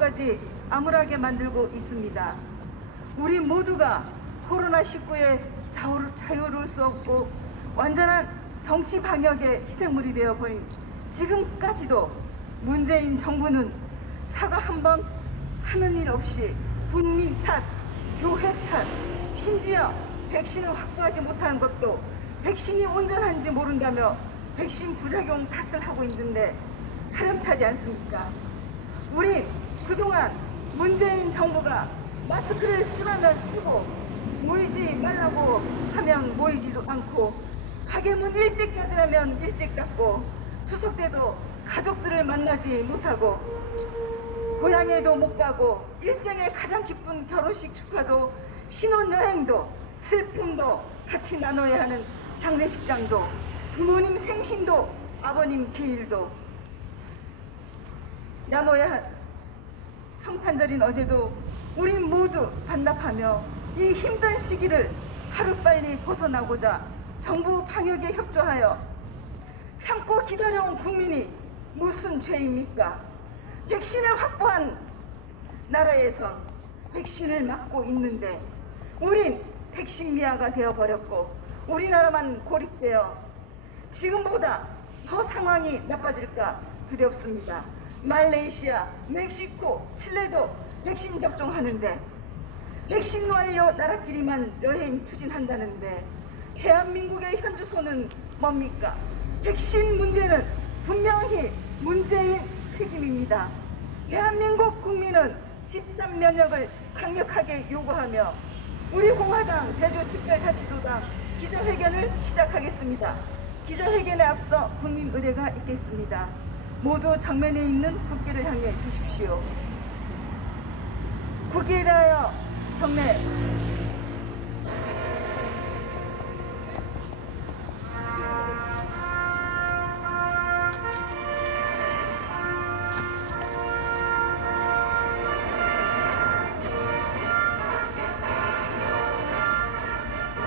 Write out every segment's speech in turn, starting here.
정부까지 암울하게 만들고 있습니다. 우리 모두가 코로나19에 자유로울 수 없고 완전한 정치 방역의 희생물이 되어버린 지금까지도 문재인 정부는 사과 한 번 하는 일 없이 국민 탓, 교회 탓, 심지어 백신을 확보하지 못한 것도 백신이 온전한지 모른다며 백신 부작용 탓을 하고 있는데 하렴차지 않습니까? 우리 그동안 문재인 정부가 마스크를 쓰라면 쓰고 모이지 말라고 하면 모이지도 않고 가게 문 일찍 닫으라면 일찍 닫고 추석 때도 가족들을 만나지 못하고 고향에도 못 가고 일생의 가장 기쁜 결혼식 축하도 신혼여행도 슬픔도 같이 나눠야 하는 장례식장도 부모님 생신도 아버님 기일도 나눠야 한 성탄절인 어제도 우리 모두 반납하며 이 힘든 시기를 하루빨리 벗어나고자 정부 방역에 협조하여 참고 기다려온 국민이 무슨 죄입니까? 백신을 확보한 나라에선 백신을 맞고 있는데 우린 백신 미아가 되어버렸고 우리나라만 고립되어 지금보다 더 상황이 나빠질까 두렵습니다. 말레이시아, 멕시코, 칠레도 백신 접종하는데 백신 완료 나라끼리만 여행 추진한다는데 대한민국의 현주소는 뭡니까? 백신 문제는 분명히 문재인 책임입니다. 대한민국 국민은 집단 면역을 강력하게 요구하며 우리 공화당 제주특별자치도당 기자회견을 시작하겠습니다. 기자회견에 앞서 국민 의례가 있겠습니다. 모두 정면에 있는 국기를 향해 주십시오. 국기에 대하여 경례.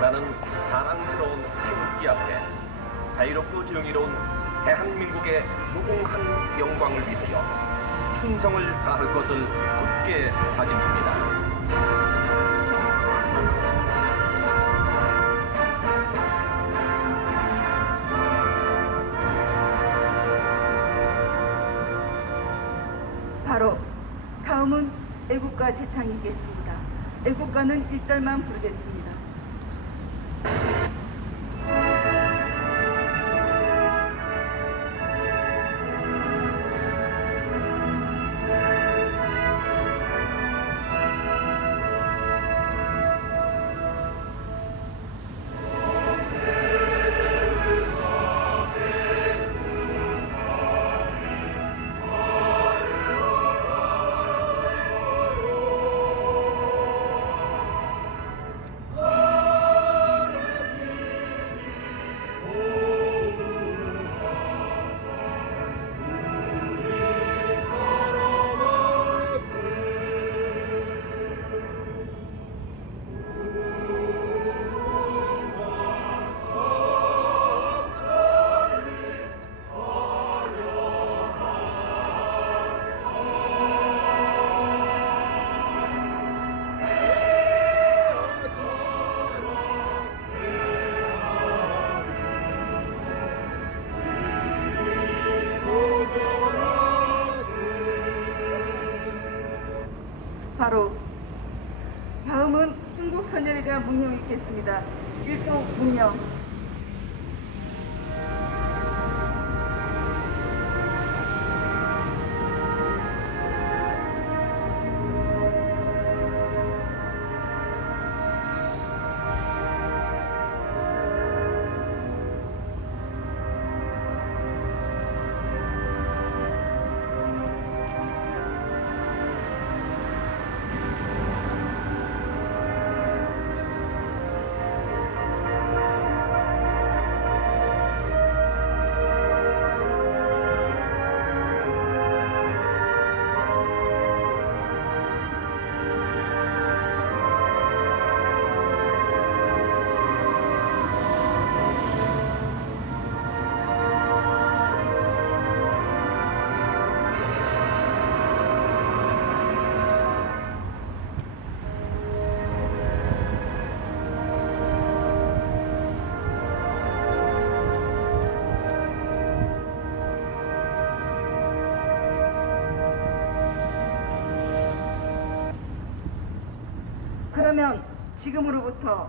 나는 자랑스러운 태극기 앞에 자유롭고 정의로운 대한민국의 무궁한 영광을 위하여 충성을 다할 것을 굳게 다짐합니다. 바로 다음은 애국가 제창이겠습니다. 애국가는 1절만 부르겠습니다. 바로 다음은 순국선열에 대한 문명이 있겠습니다. 1도 문명. 그러면 지금으로부터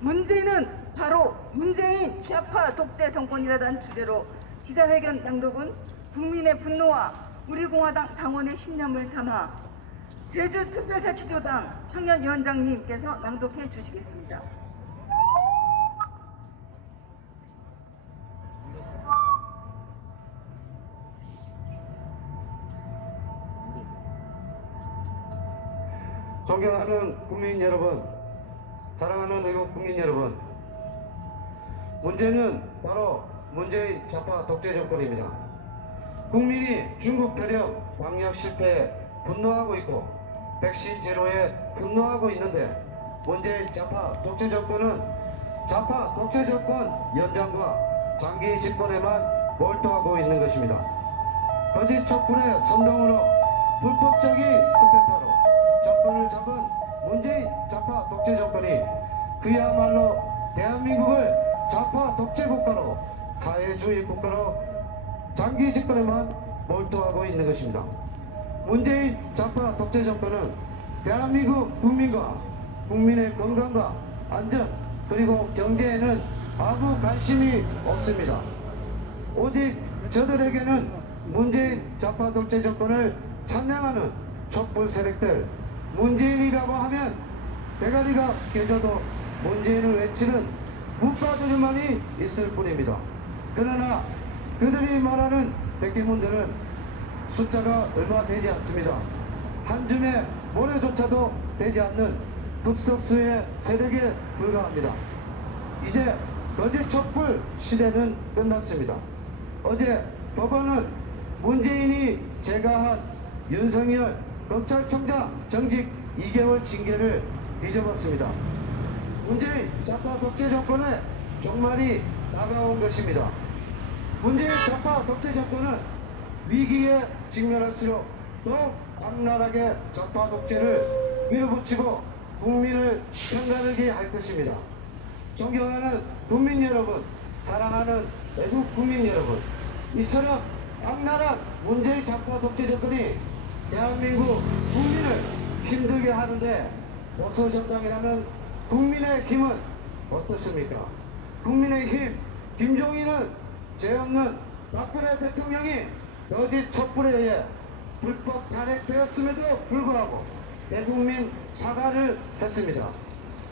문제는 바로 문재인 좌파 독재 정권이라는 주제로 기자회견 낭독은 국민의 분노와 우리공화당 당원의 신념을 담아 제주특별자치도당 청년위원장님께서 낭독해 주시겠습니다. 존경하는 국민 여러분, 사랑하는 애국 국민 여러분, 문제는 바로 문재인 좌파 독재 정권입니다. 국민이 중국 대령 방역 실패에 분노하고 있고 백신 제로에 분노하고 있는데 문재인 좌파 독재 정권은 좌파 독재 정권 연장과 장기 집권에만 몰두하고 있는 것입니다. 거짓 촛불의 선동으로 불법적인 쿠데타로 정권을 잡은 문재인 좌파 독재 정권이 그야말로 대한민국을 좌파 독재 국가로 사회주의 국가로 장기 집권에만 몰두하고 있는 것입니다. 문재인 좌파 독재 정권은 대한민국 국민과 국민의 건강과 안전 그리고 경제에는 아무 관심이 없습니다. 오직 저들에게는 문재인 좌파 독재 정권을 찬양하는 촛불 세력들, 문재인이라고 하면 대가리가 깨져도 문재인을 외치는 문파들만이 있을 뿐입니다. 그러나 그들이 말하는 백개문들은 숫자가 얼마 되지 않습니다. 한 줌의 모래조차도 되지 않는 극소수의 세력에 불과합니다. 이제 거짓 촛불 시대는 끝났습니다. 어제 법원은 문재인이 제거한 윤석열 검찰총장 정직 2개월 징계를 뒤집었습니다. 문재인 좌파 독재 정권의 종말이 다가온 것입니다. 문재인 좌파 독재 정권은 위기에 직면할수록 더욱 악랄하게 좌파 독재를 밀어붙이고 국민을 편가르게 할 것입니다. 존경하는 국민 여러분, 사랑하는 애국 국민 여러분, 이처럼 악랄한 문재인 좌파 독재 정권이 대한민국 국민을 힘들게 하는데 보수정당이라는 국민의힘은 어떻습니까? 국민의힘 김종인은 죄 없는 박근혜 대통령이 거짓 촛불에 의해 불법 탄핵되었음에도 불구하고 대국민 사과를 했습니다.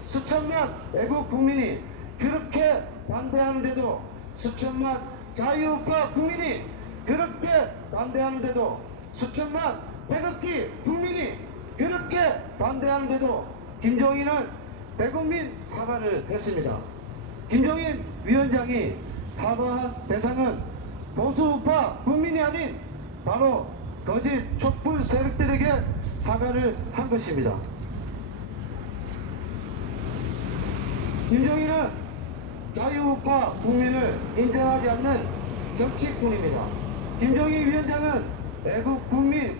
수천만 애국 국민이 그렇게 반대하는데도, 수천만 자유우파 국민이 그렇게 반대하는데도, 수천만 태극기 국민이 그렇게 반대하는데도 김종인은 대국민 사과를 했습니다. 김종인 위원장이 사과한 대상은 보수우파 국민이 아닌 바로 거짓 촛불 세력들에게 사과를 한 것입니다. 김종인은 자유우파 국민을 인정하지 않는 정치꾼입니다. 김종인 위원장은 애국 국민,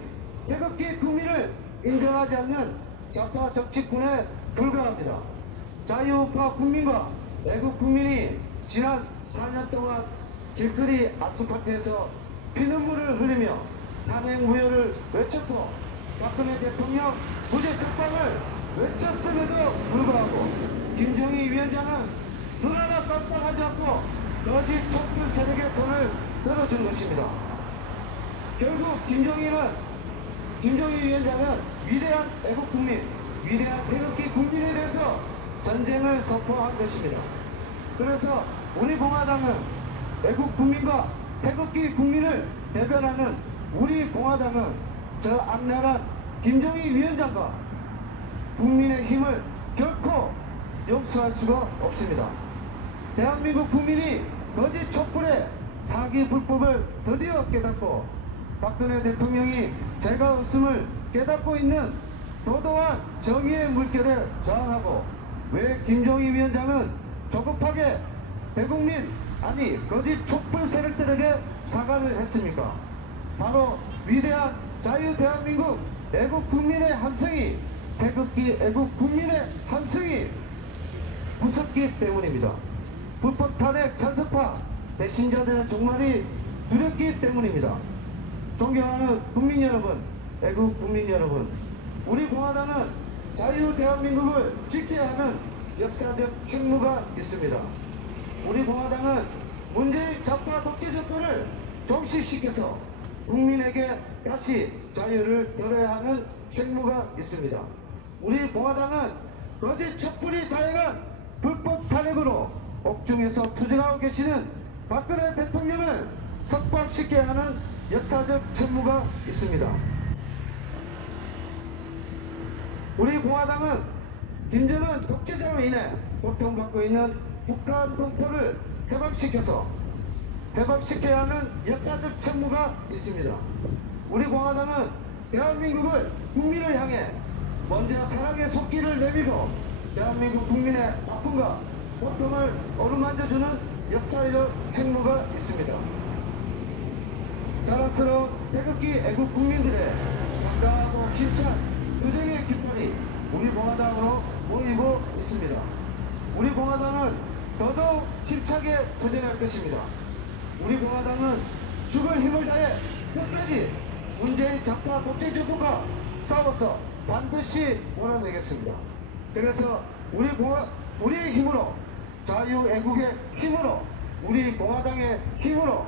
태극기 국민을 인정하지 않는 좌파 정치꾼에 불과합니다. 자유우파 국민과 애국 국민이 지난 4년 동안 길거리 아스팔트에서 피눈물을 흘리며 탄핵 무효를 외쳤고 박근혜 대통령 무죄 석방을 외쳤음에도 불구하고 김종인 위원장은 눈 하나 깜빡하지 않고 거짓 촛불 세력의 손을 들어준 것입니다. 결국 김종인 위원장은 위대한 애국국민, 위대한 태극기 국민에 대해서 전쟁을 선포한 것입니다. 그래서 우리 공화당은 애국국민과 태극기 국민을 대변하는 우리 공화당은 저 악랄한 김종인 위원장과 국민의 힘을 결코 용서할 수가 없습니다. 대한민국 국민이 거짓 촛불의 사기 불법을 드디어 깨닫고 박근혜 대통령이 죄가 없음을 깨닫고 있는 도도한 정의의 물결에 저항하고 왜 김종인 위원장은 조급하게 대국민 아니 거짓 촛불 세력들에게 사과를 했습니까? 바로 위대한 자유 대한민국 애국 국민의 함성이 태극기 애국 국민의 함성이 무섭기 때문입니다. 불법 탄핵 찬성파 배신자들의 종말이 두렵기 때문입니다. 존경하는 국민 여러분, 애국 국민 여러분, 우리 공화당은 자유 대한민국을 지켜야 하는 역사적 책무가 있습니다. 우리 공화당은 문재인 좌파 독재 정권을 종식시켜서 국민에게 다시 자유를 돌려야 하는 책무가 있습니다. 우리 공화당은 거짓 촛불이 자행한 불법 탄핵으로 옥중에서 투쟁하고 계시는 박근혜 대통령을 석방시켜야 하는 역사적 책무가 있습니다. 우리 공화당은 김정은 독재자로 인해 고통받고 있는 북한 동포를 해방시켜야 하는 역사적 책무가 있습니다. 우리 공화당은 대한민국을 국민을 향해 먼저 사랑의 손길을 내밀고 대한민국 국민의 아픔과 고통을 어루만져주는 역사적 책무가 있습니다. 자랑스러운 태극기 애국 국민들의 당당하고 힘찬 투쟁의 깃발이 우리 공화당으로 모이고 있습니다. 우리 공화당은 더더욱 힘차게 투쟁할 것입니다. 우리 공화당은 죽을 힘을 다해 끝까지 문재인 좌파 독재 정권과 싸워서 반드시 몰아내겠습니다. 그래서 우리의 힘으로, 자유애국의 힘으로, 우리 공화당의 힘으로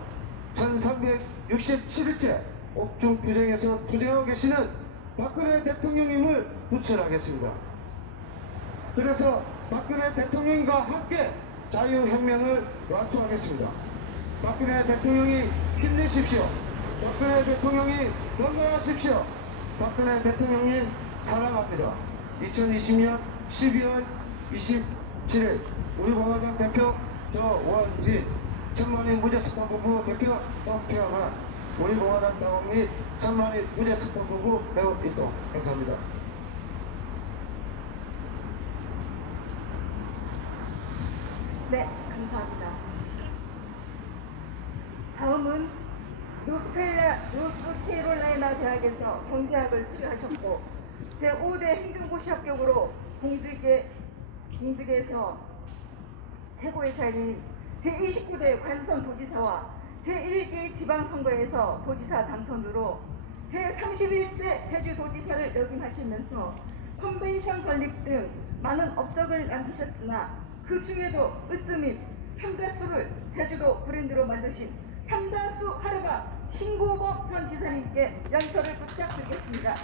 1367일째 옥중 투쟁에서 투쟁하고 계시는 박근혜 대통령님을 부철하겠습니다. 그래서 박근혜 대통령과 함께 자유혁명을 완수하겠습니다. 박근혜 대통령이 힘내십시오. 박근혜 대통령이 건강하십시오. 박근혜 대통령님 사랑합니다. 2020년 12월 27일 우리 공화당 대표 저원진, 천만인 무죄석방부부 대표 박평환, 우리 공화당 당원 및 천만인 무죄석방부부 배우 일동. 감사합니다. 네, 감사합니다. 다음은 노스캐롤라이나 대학에서 경제학을 수료하셨고 제5대 행정고시 합격으로 공직에서 최고의 자리인 제29대 관선도지사와 제1기 지방선거에서 도지사 당선으로 제31대 제주도지사를 역임하시면서 컨벤션 건립 등 많은 업적을 남기셨으나 그 중에도 으뜸인 삼다수를 제주도 브랜드로 만드신 삼다수 하르바 신고범 전 지사님께 연설을 부탁드리겠습니다.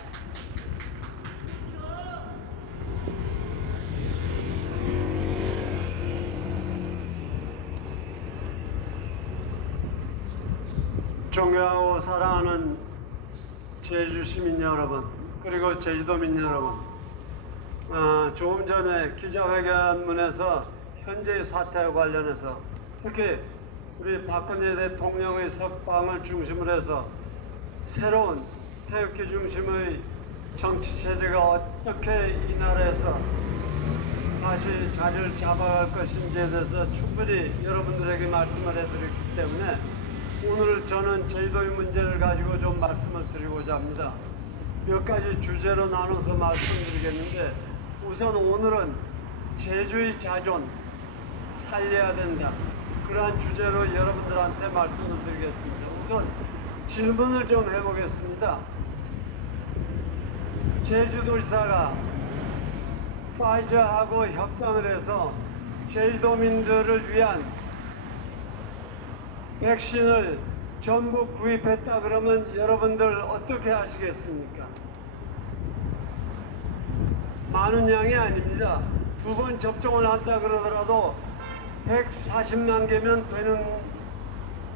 존경하고 사랑하는 제주 시민 여러분, 그리고 제주도민 여러분, 조금 전에 기자회견문에서 현재의 사태와 관련해서 특히 우리 박근혜 대통령의 석방을 중심으로 해서 새로운 태극기 중심의 정치 체제가 어떻게 이 나라에서 다시 자리를 잡아갈 것인지에 대해서 충분히 여러분들에게 말씀을 해드렸기 때문에 오늘 저는 제주도의 문제를 가지고 좀 말씀을 드리고자 합니다. 몇 가지 주제로 나눠서 말씀드리겠는데, 우선 오늘은 제주의 자존 살려야 된다, 그러한 주제로 여러분들한테 말씀을 드리겠습니다. 우선 질문을 좀 해보겠습니다. 제주도지사가 파이저하고 협상을 해서 제주도민들을 위한 백신을 전부 구입했다 그러면 여러분들 어떻게 하시겠습니까? 많은 양이 아닙니다. 2번 접종을 한다 그러더라도 140만 개면 되는,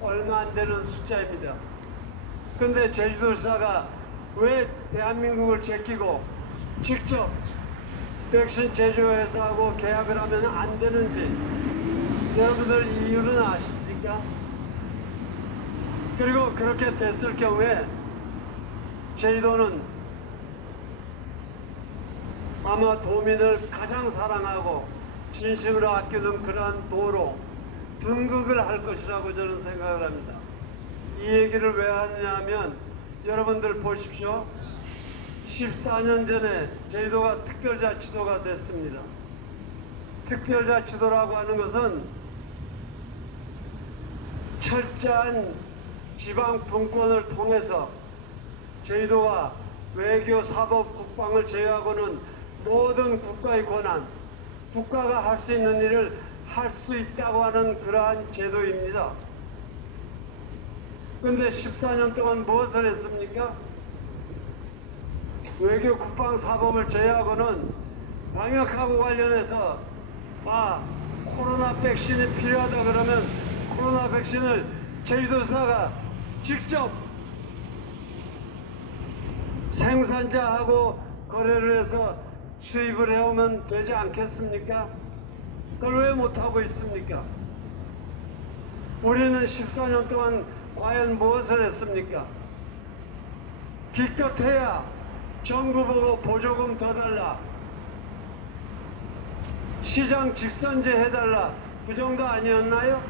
얼마 안 되는 숫자입니다. 근데 제주도지사가 왜 대한민국을 제끼고 직접 백신 제조회사하고 계약을 하면 안 되는지 여러분들 이유는 아십니까? 그리고 그렇게 됐을 경우에 제주도는 아마 도민을 가장 사랑하고 진심으로 아끼는 그러한 도로 등극을 할 것이라고 저는 생각을 합니다. 이 얘기를 왜 하냐면 여러분들 보십시오. 14년 전에 제주도가 특별자치도가 됐습니다. 특별자치도라고 하는 것은 철저한 지방 분권을 통해서 제주도와 외교, 사법, 국방을 제외하고는 모든 국가의 권한, 국가가 할 수 있는 일을 할 수 있다고 하는 그러한 제도입니다. 그런데 14년 동안 무엇을 했습니까? 외교 국방 사법을 제외하고는 방역하고 관련해서 코로나 백신이 필요하다 그러면 코로나 백신을 제주도사가 직접 생산자하고 거래를 해서 수입을 해오면 되지 않겠습니까? 그걸 왜 못하고 있습니까? 우리는 14년 동안 과연 무엇을 했습니까? 기껏해야 정부 보고 보조금 더 달라, 시장 직선제 해달라, 그 정도 아니었나요?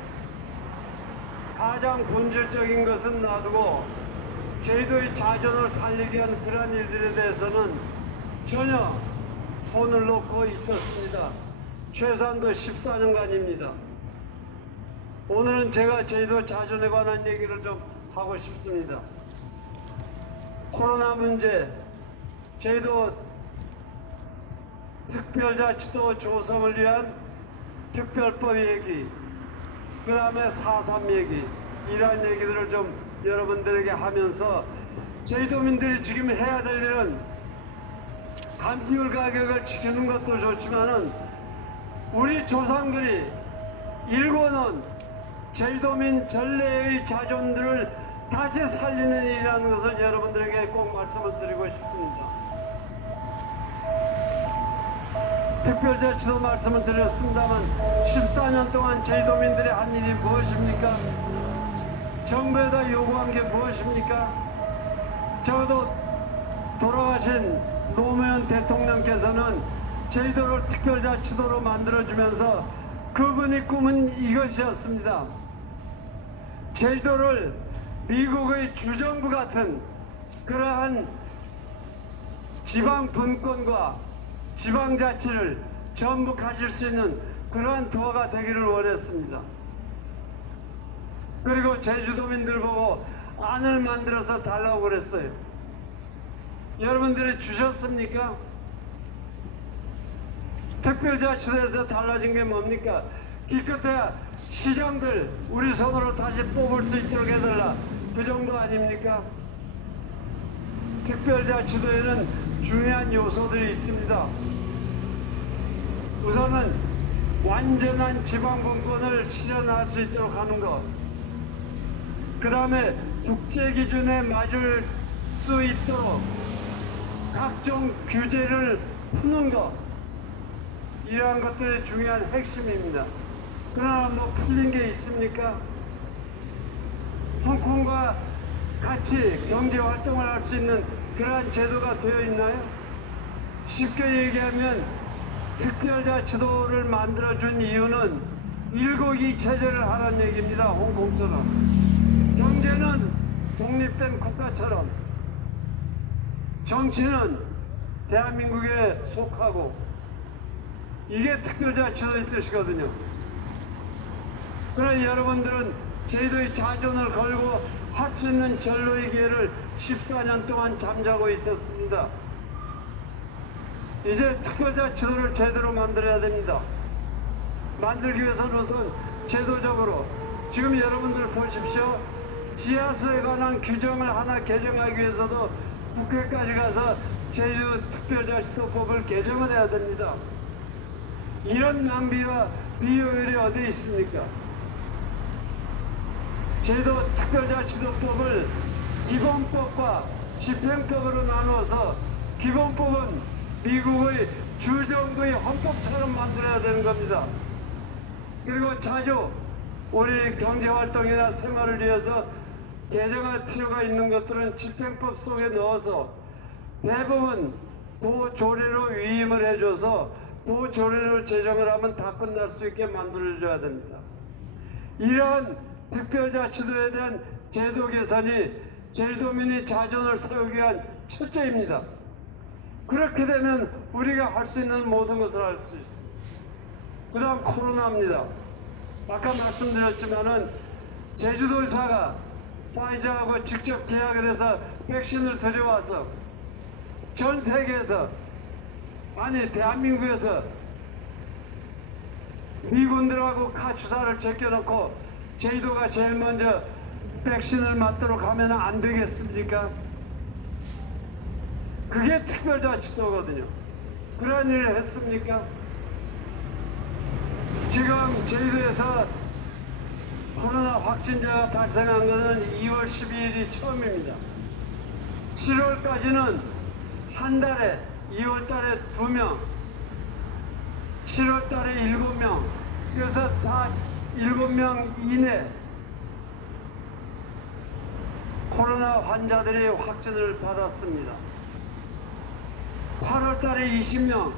가장 본질적인 것은 놔두고 제주도의 자존을 살리기 위한 그러한 일들에 대해서는 전혀 손을 놓고 있었습니다. 최소한도 14년간입니다. 오늘은 제가 제주도 자존에 관한 얘기를 좀 하고 싶습니다. 코로나 문제, 제주도 특별자치도 조성을 위한 특별법 얘기, 그 다음에 4.3 얘기, 이러한 얘기들을 좀 여러분들에게 하면서 제주도민들이 지금 해야 될 일은 감귤 가격을 지키는 것도 좋지만은 우리 조상들이 일궈놓은 제주도민 전래의 자존들을 다시 살리는 일이라는 것을 여러분들에게 꼭 말씀을 드리고 싶습니다. 특별자치도 말씀을 드렸습니다만 14년 동안 제주도민들이 한 일이 무엇입니까? 정부에다 요구한 게 무엇입니까? 적어도 돌아가신 노무현 대통령께서는 제주도를 특별자치도로 만들어주면서 그분의 꿈은 이것이었습니다. 제주도를 미국의 주정부 같은 그러한 지방 분권과 지방자치를 전부 가질 수 있는 그러한 도가 되기를 원했습니다. 그리고 제주도민들 보고 안을 만들어서 달라고 그랬어요. 여러분들이 주셨습니까? 특별자치도에서 달라진 게 뭡니까? 기껏해야 시장들 우리 손으로 다시 뽑을 수 있도록 해달라, 그 정도 아닙니까? 특별자치도에는 중요한 요소들이 있습니다. 우선은 완전한 지방분권을 실현할 수 있도록 하는 것, 그 다음에 국제기준에 맞을 수 있도록 각종 규제를 푸는 것, 이러한 것들이 중요한 핵심입니다. 그러나 뭐 풀린 게 있습니까? 홍콩과 같이 경제활동을 할 수 있는 그러한 제도가 되어 있나요? 쉽게 얘기하면 특별자치도를 만들어준 이유는 일국이 체제를 하라는 얘기입니다. 홍콩처럼. 경제는 독립된 국가처럼, 정치는 대한민국에 속하고, 이게 특별자치도의 뜻이거든요. 그러나 여러분들은 제주도의 자존을 걸고 할 수 있는 전로의 기회를 14년 동안 잠자고 있었습니다. 이제 특별자치도를 제대로 만들어야 됩니다. 만들기 위해서는 우선 제도적으로, 지금 여러분들 보십시오. 지하수에 관한 규정을 하나 개정하기 위해서도 국회까지 가서 제주 특별자치도법을 개정을 해야 됩니다. 이런 낭비와 비효율이 어디 있습니까? 제주도 특별자치도법을 기본법과 집행법으로 나누어서, 기본법은 미국의 주정부의 헌법처럼 만들어야 되는 겁니다. 그리고 자주 우리 경제활동이나 생활을 위해서 개정할 필요가 있는 것들은 집행법 속에 넣어서 대부분 보조례로 위임을 해줘서 보조례로 제정을 하면 다 끝날 수 있게 만들어줘야 됩니다. 이러한 특별자치도에 대한 제도 개선이 제주도민의 자존을 세우기 위한 첫째입니다. 그렇게 되면 우리가 할 수 있는 모든 것을 할 수 있습니다. 그 다음 코로나입니다. 아까 말씀드렸지만은 제주도의사가 파이자하고 직접 계약을 해서 백신을 들여와서 전 세계에서 아니 대한민국에서 미군들하고 카투사를 제껴놓고 제주도가 제일 먼저 백신을 맞도록 하면 안 되겠습니까? 그게 특별자치도거든요. 그런 일을 했습니까? 지금 제주도에서 코로나 확진자가 발생한 것은 2월 12일이 처음입니다. 7월까지는 한 달에 2월 달에 2명, 7월 달에 7명, 그래서 다 7명 이내 코로나 환자들이 확진을 받았습니다. 8월 달에 20명,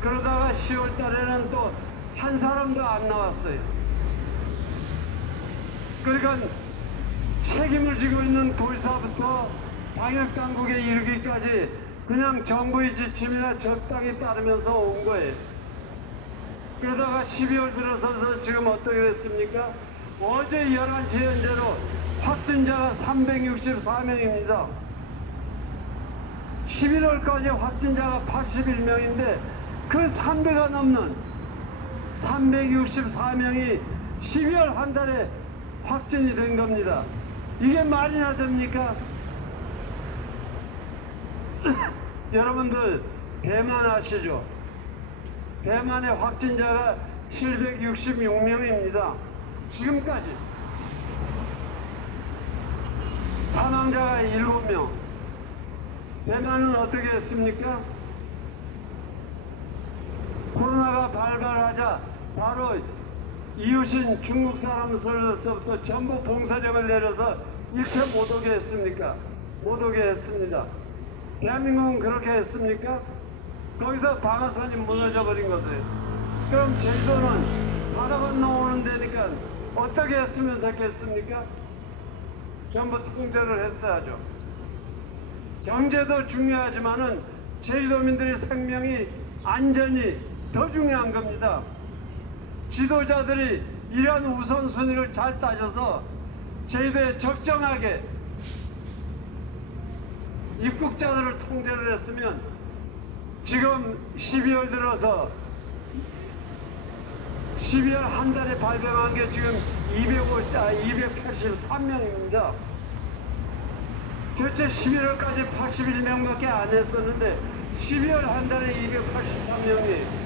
그러다가 10월 달에는 또 한 사람도 안 나왔어요. 그러니까 책임을 지고 있는 도지사부터 방역당국에 이르기까지 그냥 정부의 지침이나 적당히 따르면서 온 거예요. 그러다가 12월 들어서서 지금 어떻게 됐습니까? 어제 11시 현재로 확진자가 364명입니다. 11월까지 확진자가 81명인데 그 3배가 넘는 364명이 12월 한 달에 확진이 된 겁니다. 이게 말이나 됩니까? 여러분들 대만 아시죠? 대만의 확진자가 766명입니다. 지금까지 사망자가 7명. 대만은 어떻게 했습니까? 코로나가 발발하자 바로 이웃인 중국 사람들로부터 전부 봉쇄령을 내려서 일체 못 오게 했습니까? 못 오게 했습니다. 대한민국은 그렇게 했습니까? 거기서 방어선이 무너져 버린 거예요. 그럼 제주도는 바다 건너오는 데니까 어떻게 했으면 좋겠습니까? 전부 통제를 했어야죠. 경제도 중요하지만은 제주도민들의 생명이 안전이 더 중요한 겁니다. 지도자들이 이러한 우선순위를 잘 따져서 제주도에 적정하게 입국자들을 통제를 했으면 지금 12월 들어서 12월 한 달에 발병한 게 지금 283명입니다. 도대체 11월까지 81명밖에 안 했었는데 12월 한 달에 283명이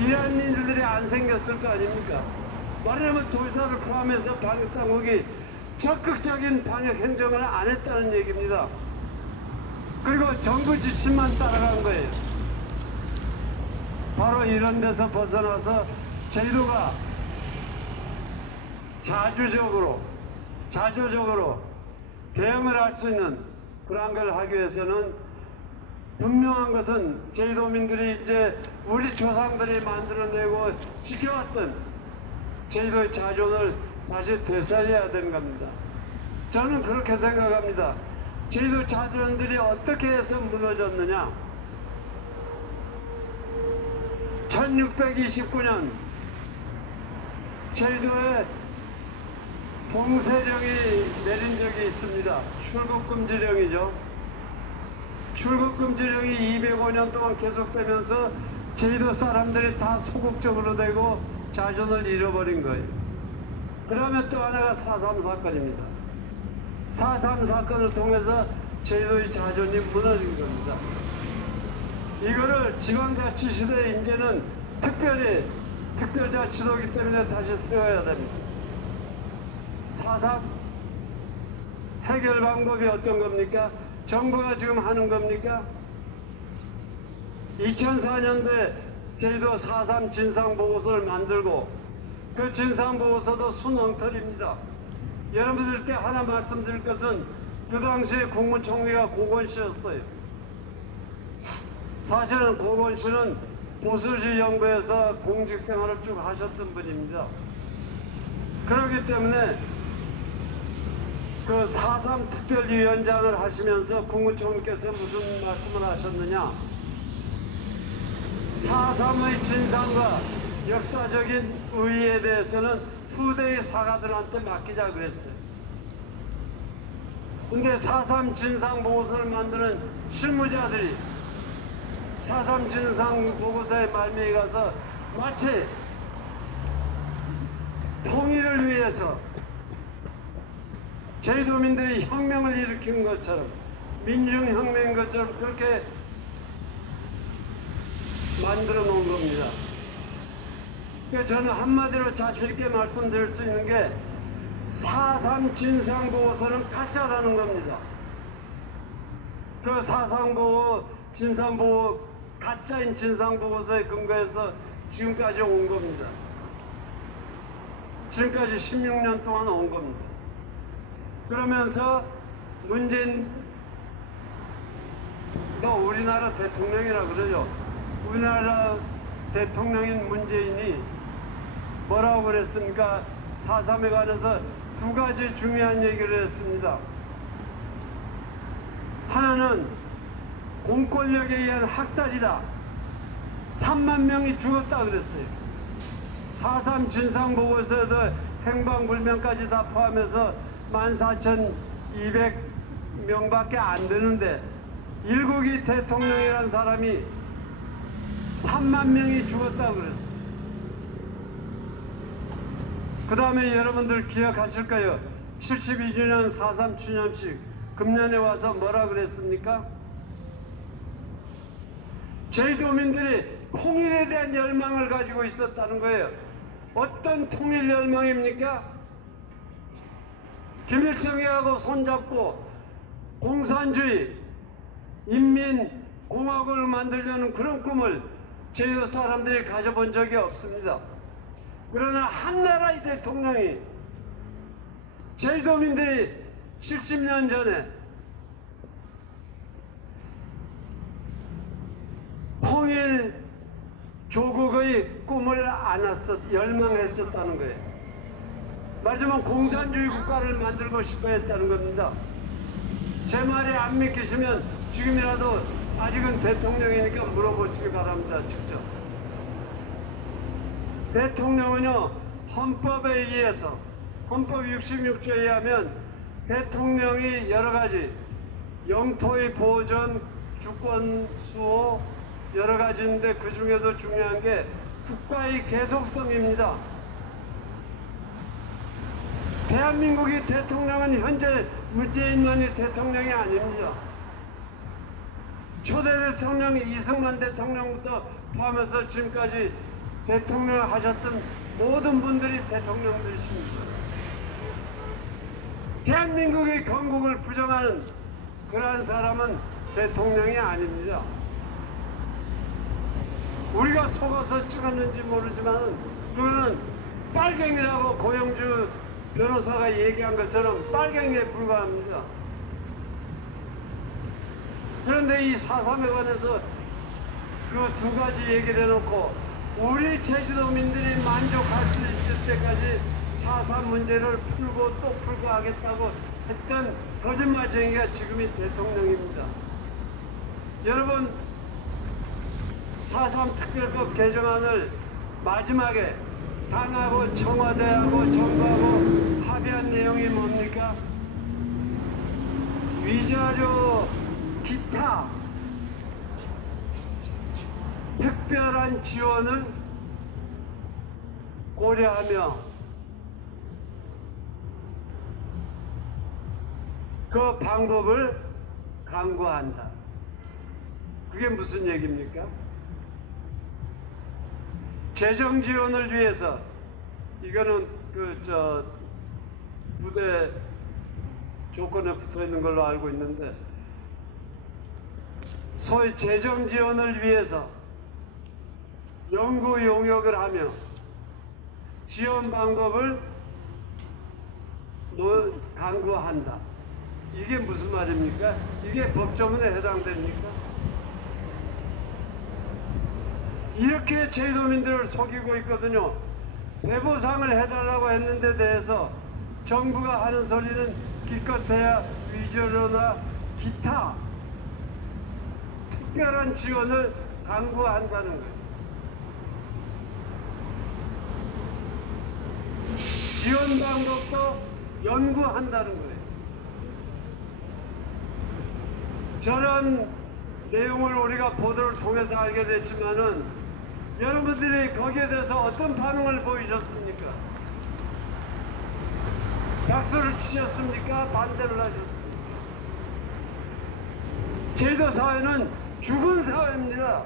이러한 일들이 안 생겼을 거 아닙니까? 말하자면 도지사를 포함해서 방역당국이 적극적인 방역 행정을 안 했다는 얘기입니다. 그리고 정부 지침만 따라간 거예요. 바로 이런 데서 벗어나서 제주도가 자주적으로 대응을 할 수 있는 그런 걸 하기 위해서는 분명한 것은 제주도민들이 이제 우리 조상들이 만들어내고 지켜왔던 제주도의 자존을 다시 되살려야 되는 겁니다. 저는 그렇게 생각합니다. 제주도 자손들이 어떻게 해서 무너졌느냐? 1629년 제주도에 봉쇄령이 내린 적이 있습니다. 출국금지령이죠. 출국금지령이 205년 동안 계속되면서 제주도 사람들이 다 소극적으로 되고 자존을 잃어버린 거예요. 그 다음에 또 하나가 4.3 사건입니다. 4.3 사건을 통해서 제주도의 자존이 무너진 겁니다. 이거를 지방자치 시대에 이제는 특별자치도이기 때문에 다시 세워야 됩니다. 4.3 해결 방법이 어떤 겁니까? 정부가 지금 하는 겁니까? 2004년도에 제주도 4.3 진상보고서를 만들고 그 진상보고서도 순엉터리입니다. 여러분들께 하나 말씀드릴 것은 그 당시에 국무총리가 고건 씨였어요. 사실은 고건 씨는 보수주의 정부에서 공직 생활을 쭉 하셨던 분입니다. 그렇기 때문에 그 4.3 특별위원장을 하시면서 국무총리께서 무슨 말씀을 하셨느냐? 4.3의 진상과 역사적인 의의에 대해서는 후대의 사가들한테 맡기자 그랬어요. 근데 4.3 진상보고서를 만드는 실무자들이 4.3 진상 보고서의 말미에 가서 마치 통일을 위해서 제주도민들이 혁명을 일으킨 것처럼 민중혁명인 것처럼 그렇게 만들어 놓은 겁니다. 그래서 저는 한마디로 자신 있게 말씀드릴 수 있는 게 4.3 진상보고서는 가짜라는 겁니다. 그 4.3 진상보고 가짜인 진상보고서에 근거해서 지금까지 온 겁니다. 지금까지 16년 동안 온 겁니다. 그러면서 문재인가 우리나라 대통령이라 그러죠. 우리나라 대통령인 문재인이 뭐라고 그랬습니까? 4.3에 관해서 두 가지 중요한 얘기를 했습니다. 하나는 공권력에 의한 학살이다. 3만 명이 죽었다 그랬어요. 4.3 진상보고서에도 행방불명까지 다 포함해서 14,200명밖에 안 되는데 일국이 대통령이라는 사람이 3만 명이 죽었다고 그랬어요. 그 다음에 여러분들 기억하실 거예요. 72주년 4.3 추념식 금년에 와서 뭐라 그랬습니까? 제주도민들이 통일에 대한 열망을 가지고 있었다는 거예요. 어떤 통일 열망입니까? 김일성이하고 손잡고 공산주의 인민공화국을 만들려는 그런 꿈을 제주 사람들이 가져본 적이 없습니다. 그러나 한나라의 대통령이 제주도민들이 70년 전에 통일 조국의 꿈을 열망했었다는 거예요. 말하자면 공산주의 국가를 만들고 싶어 했다는 겁니다. 제 말이 안 믿기시면 지금이라도 아직은 대통령이니까 물어보시기 바랍니다. 직접. 대통령은요, 헌법에 의해서 헌법 66조에 의하면 대통령이 여러 가지 영토의 보존, 주권 수호 여러 가지인데 그 중에도 중요한 게 국가의 계속성입니다. 대한민국의 대통령은 현재 문재인만이 대통령이 아닙니다. 초대 대통령 이승만 대통령부터 포함해서 지금까지 대통령을 하셨던 모든 분들이 대통령들이십니다. 대한민국의 건국을 부정하는 그러한 사람은 대통령이 아닙니다. 우리가 속아서 찍었는지 모르지만 그거는 빨갱이라고 고영주 변호사가 얘기한 것처럼 빨갱이에 불과합니다. 그런데 이 4.3에 관해서 그 두 가지 얘기를 해놓고 우리 제주도민들이 만족할 수 있을 때까지 4.3 문제를 풀고 또 풀고 하겠다고 했던 거짓말쟁이가 지금의 대통령입니다. 여러분 4.3 특별법 개정안을 마지막에 당하고 청와대하고 정부하고 합의한 내용이 뭡니까? 위자료 기타 특별한 지원을 고려하며 그 방법을 강구한다. 그게 무슨 얘기입니까? 재정 지원을 위해서 이거는 부대 조건에 붙어 있는 걸로 알고 있는데 소위 재정 지원을 위해서 연구 용역을 하며 지원 방법을 강구한다. 이게 무슨 말입니까? 이게 법조문에 해당됩니까? 이렇게 제주도민들을 속이고 있거든요. 배보상을 해달라고 했는데 대해서 정부가 하는 소리는 기껏해야 위자료나 기타 특별한 지원을 강구한다는 거예요. 지원 방법도 연구한다는 거예요. 저런 내용을 우리가 보도를 통해서 알게 됐지만은 여러분들이 거기에 대해서 어떤 반응을 보이셨습니까? 박수를 치셨습니까? 반대를 하셨습니까? 제주도 사회는 죽은 사회입니다.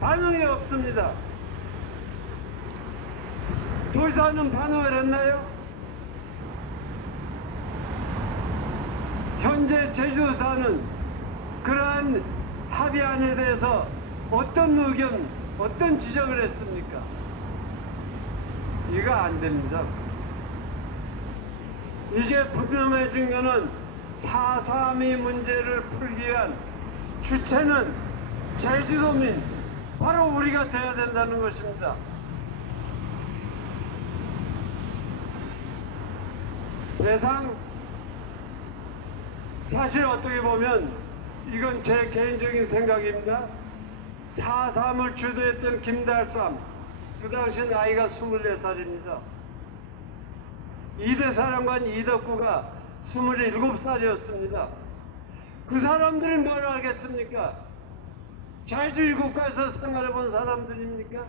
반응이 없습니다. 도지사는 반응을 했나요? 현재 제주도사는 그러한 합의안에 대해서 어떤 의견, 어떤 지적을 했습니까? 이거 안 됩니다. 이제 분명해진 것은 4.3의 문제를 풀기 위한 주체는 제주도민, 바로 우리가 돼야 된다는 것입니다. 사실 어떻게 보면 이건 제 개인적인 생각입니다. 4.3을 주도했던 김달삼, 그 당시 나이가 24살입니다. 이대 사령관 이덕구가 27살이었습니다. 그 사람들이 뭘 알겠습니까? 자유주의 국가에서 생활해 본 사람들입니까?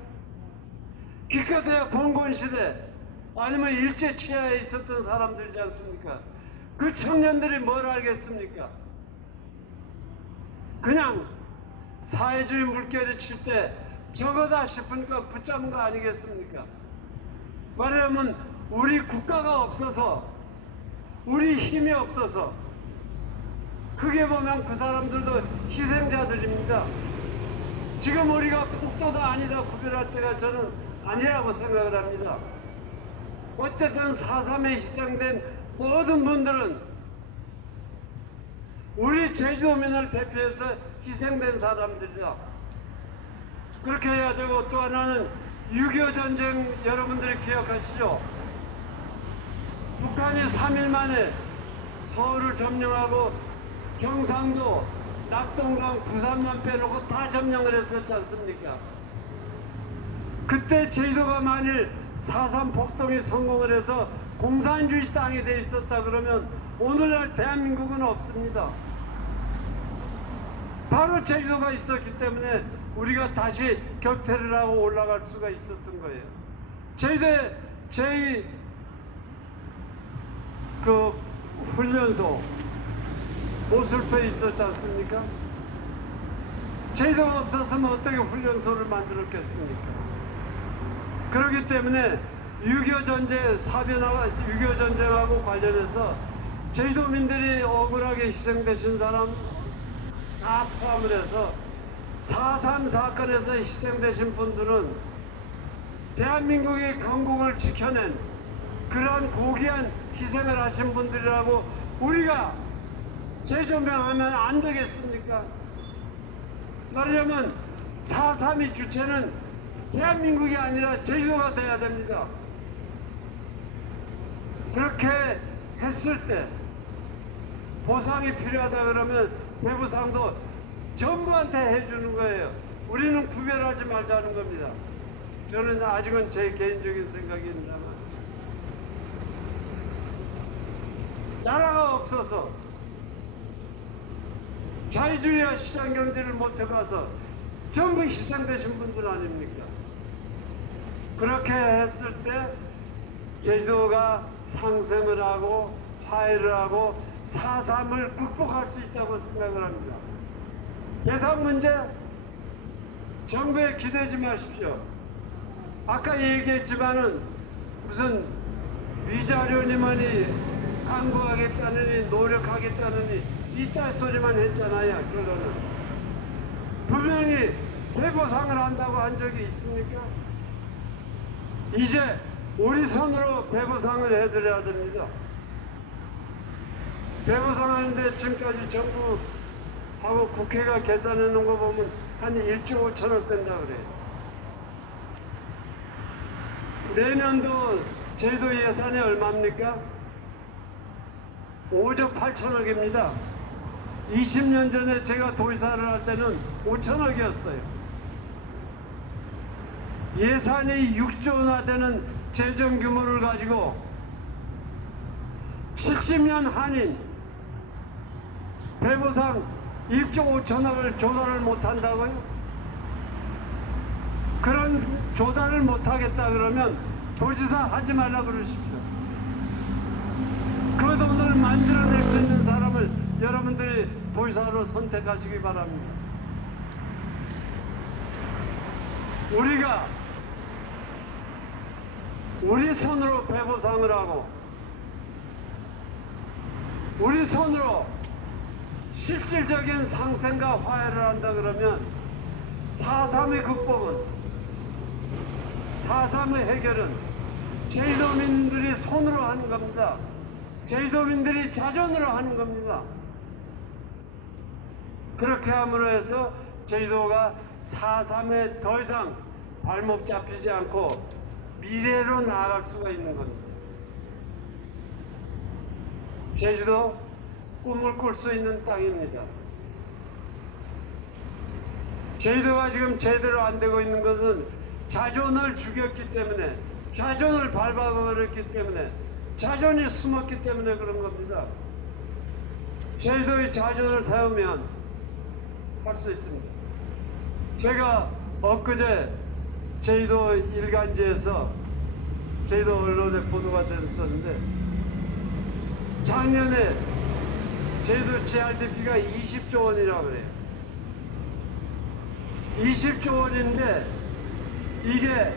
기껏해야 봉건시대 아니면 일제치하에 있었던 사람들이지 않습니까? 그 청년들이 뭘 알겠습니까? 그냥 사회주의 물결이 칠 때 저거다 싶으니까 붙잡은 거 아니겠습니까? 말하자면 우리 국가가 없어서, 우리 힘이 없어서, 크게 보면 그 사람들도 희생자들입니다. 지금 우리가 폭도다 아니다 구별할 때가 저는 아니라고 생각을 합니다. 어쨌든 4.3에 희생된 모든 분들은 우리 제주도민을 대표해서 희생된 사람들이다. 그렇게 해야 되고, 또 하나는 6.25 전쟁 여러분들이 기억하시죠? 북한이 3일 만에 서울을 점령하고 경상도, 낙동강, 부산만 빼놓고 다 점령을 했었지 않습니까? 그때 제주도가 만일 4.3 폭동이 성공을 해서 공산주의 땅이 돼 있었다 그러면 오늘날 대한민국은 없습니다. 바로 제주도가 있었기 때문에 우리가 다시 격퇴를 하고 올라갈 수가 있었던 거예요. 제주도에 그 훈련소 모술포에 있었지 않습니까? 제주도가 없었으면 어떻게 훈련소를 만들었겠습니까? 그렇기 때문에 6.25 전쟁 사변하고 6.25 전쟁하고 관련해서 제주도민들이 억울하게 희생되신 사람 다 포함을 해서 4.3 사건에서 희생되신 분들은 대한민국의 건국을 지켜낸 그러한 고귀한 희생을 하신 분들이라고 우리가 재조명하면 안 되겠습니까? 말하자면 4.3의 주체는 대한민국이 아니라 제주도가 돼야 됩니다. 그렇게 했을 때 보상이 필요하다 그러면 대보상도 전부한테 해주는 거예요. 우리는 구별하지 말자는 겁니다. 저는 아직은 제 개인적인 생각입니다만, 나라가 없어서 자유주의와 시장경제를 못 해봐서 전부 희생되신 분들 아닙니까? 그렇게 했을 때 제주도가 상생을 하고 화해를 하고 4.3을 극복할 수 있다고 생각을 합니다. 예산 문제 정부에 기대지 마십시오. 아까 얘기했지만은 무슨 위자료니만이 강구하겠다느니 노력하겠다느니 이딴 소리만 했잖아요. 결론은 분명히 배보상을 한다고 한 적이 있습니까? 이제 우리 손으로 배보상을 해드려야 됩니다. 배보상하는데 지금까지 정부하고 국회가 계산해 놓은 거 보면 한 1조 5천억 된다 그래요. 내년도 제주도 예산이 얼마입니까? 5조 8천억입니다. 20년 전에 제가 도지사를 할 때는 5천억이었어요. 예산이 6조나 되는 재정 규모를 가지고 70년 한인 배보상 1조 5천억을 조달을 못한다고요? 그런 조달을 못하겠다 그러면 도지사 하지 말라 그러십시오. 그 돈을 만들어낼 수 있는 사람을 여러분들이 도지사로 선택하시기 바랍니다. 우리가 우리 손으로 배보상을 하고 우리 손으로 실질적인 상생과 화해를 한다 그러면 4.3의 극복은 4.3의 해결은 제주도민들이 손으로 하는 겁니다. 제주도민들이 자존으로 하는 겁니다. 그렇게 함으로 해서 제주도가 4.3에 더 이상 발목 잡히지 않고 미래로 나아갈 수가 있는 겁니다. 제주도 꿈을 꿀 수 있는 땅입니다. 제주도가 지금 제대로 안 되고 있는 것은 자존을 죽였기 때문에, 자존을 밟아버렸기 때문에, 자존이 숨었기 때문에 그런 겁니다. 제주도의 자존을 세우면 할 수 있습니다. 제가 엊그제 제주도 일간지에서 제주도 언론에 보도가 됐었는데 작년에 제주도 GRDP가 20조 원이라고 그래요. 20조 원인데 이게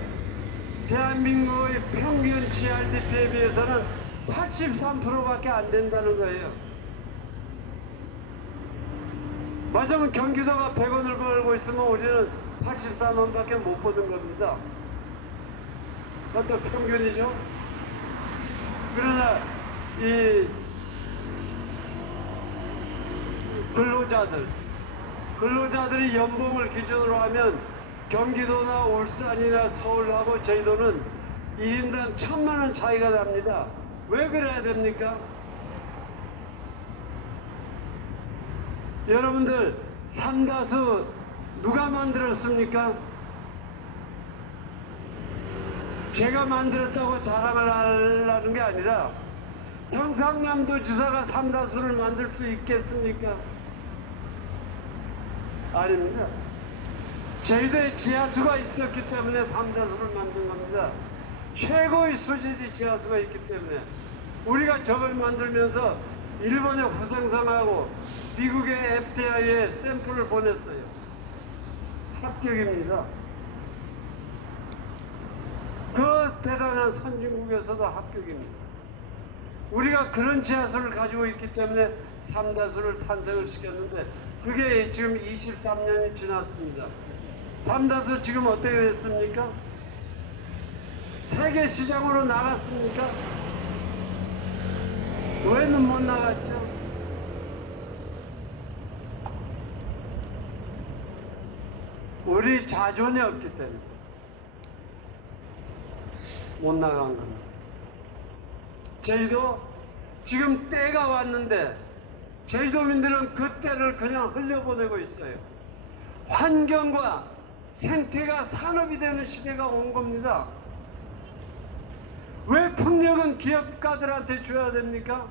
대한민국의 평균 GRDP에 비해서는 83%밖에 안 된다는 거예요. 맞으면 경기도가 100원을 벌고 있으면 우리는 84만밖에 못 버는 겁니다. 어떤 평균이죠? 그러나 이 근로자들이 연봉을 기준으로 하면 경기도나 울산이나 서울하고 제주도는 1인당 1,000만 원 차이가 납니다. 왜 그래야 됩니까? 여러분들 삼다수 누가 만들었습니까? 제가 만들었다고 자랑을 하려는 게 아니라 경상남도 지사가 삼다수를 만들 수 있겠습니까? 아닙니다. 제주도에 지하수가 있었기 때문에 삼다수를 만든 겁니다. 최고의 수질이 지하수가 있기 때문에 우리가 저걸 만들면서 일본에 후생성하고 미국의 FDI에 샘플을 보냈어요. 합격입니다. 그 대단한 선진국에서도 합격입니다. 우리가 그런 지하수를 가지고 있기 때문에 삼다수를 탄생을 시켰는데 그게 지금 23년이 지났습니다. 삼다수 지금 어떻게 됐습니까? 세계 시장으로 나갔습니까? 왜는 못 나갔죠? 우리 자존이 없기 때문에 못 나간 겁니다. 제주도 지금 때가 왔는데 제주도민들은 그 때를 그냥 흘려보내고 있어요. 환경과 생태가 산업이 되는 시대가 온 겁니다. 왜 풍력은 기업가들한테 줘야 됩니까?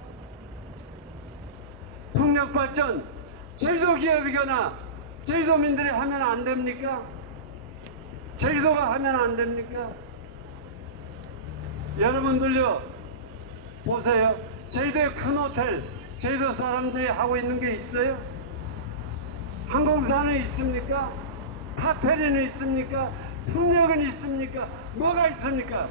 풍력 발전 제주도 기업이거나 제주도민들이 하면 안 됩니까? 제주도가 하면 안 됩니까? 여러분들요 보세요. 제주도의 큰 호텔 제주도 사람들이 하고 있는 게 있어요? 항공사는 있습니까? 카페리는 있습니까? 풍력은 있습니까? 뭐가 있습니까?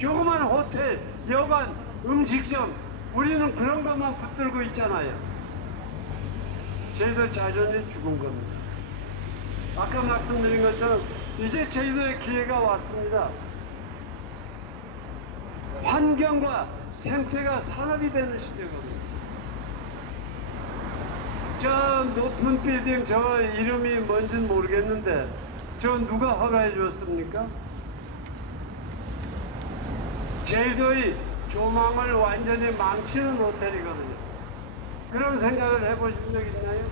조그만 호텔, 여관, 음식점 우리는 그런 것만 붙들고 있잖아요. 제주도 자존이 죽은 겁니다. 아까 말씀드린 것처럼 이제 제주도의 기회가 왔습니다. 환경과 생태가 산업이 되는 시대거든요. 저 높은 빌딩 저 이름이 뭔지는 모르겠는데 저 누가 허가해 줬습니까? 제주도의 조망을 완전히 망치는 호텔이거든요. 그런 생각을 해보신 적 있나요?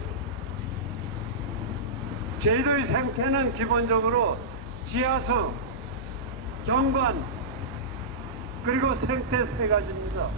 제주도의 생태는 기본적으로 지하수, 경관, 그리고 생태 세 가지입니다.